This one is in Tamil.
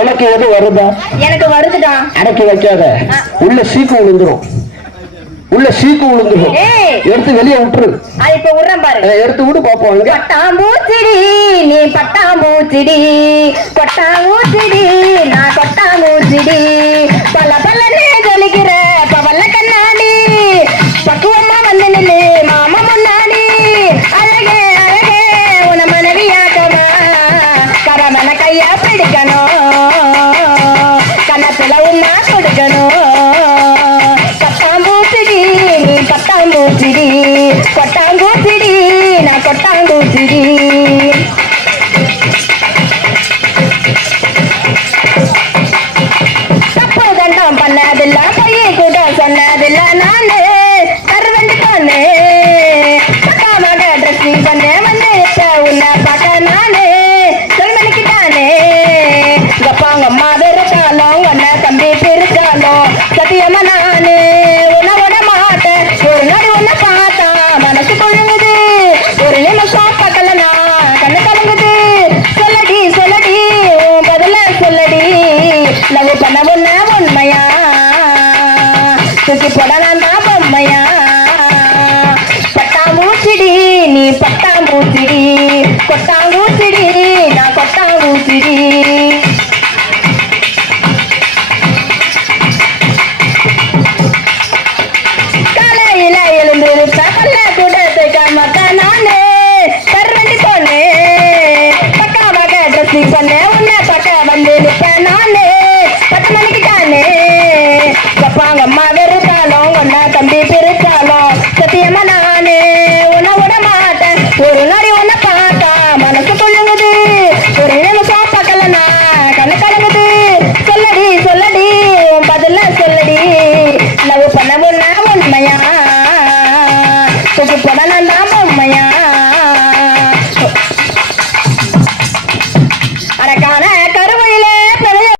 உனக்கு எது வருதா? எனக்கு வருதுடா. அடக்கி வைக்காத. உள்ள சீக்கு விழுந்துரும் உள்ள சீக்கு விழுந்துரும். எடுத்து வெளியே விட்டுரு. அது இப்ப விடுறேன் பாரு. எடுத்து விடு பாப்போம் பட்டாம்பூச்சிடி நீ பட்டாம்பூச்சிடி. கொட்டாம்பூச்சிடி நான் கொட்டாம்பூச்சிடி. கப்பாங்க அம்மா வெறுத்தாலும் உன்னை தம்பி பிரிச்சாலும் சத்தியமா நானு உன்னை விட மாட்டேன் ஒரு நாள் உன்னை பார்த்தா மனசு கொழுங்குது ஒரு நிமிஷம் பார்க்கலனா கண்ணு கலங்குது சொல்லடி சொல்லடி உன் பதில சொல்லடி லவ் பண்ண உன்ன உண்மையா தூக்கி போட நான் தான் பொம்மையா பட்டாம்பூச்சிடி நீ பட்டாம்பூச்சிடி கொட்டாம்பூச்சிடி நான் கொட்டாம்பூச்சிடி நீ பண்ண உன்னை பட்ட வந்து நிப்பேன் நானே பத்து மணிக்கு தானே? கப்பாங்க அம்மா வெறுத்தாலும் ஒன்னா தம்பி பிரிச்சாலும் சத்தியமா நானே உன்னை விட மாட்டேன். ஒரு நாடி உன்னை பார்த்தா மனசு கொள்ளுங்குது ஒரு நிமிஷம் நான் கண்ணு கலங்குது. சொல்லடி சொல்லடி உன் பதில சொல்லடி. லவ் பண்ண உன்ன உண்மையா? தூக்கி போட நான்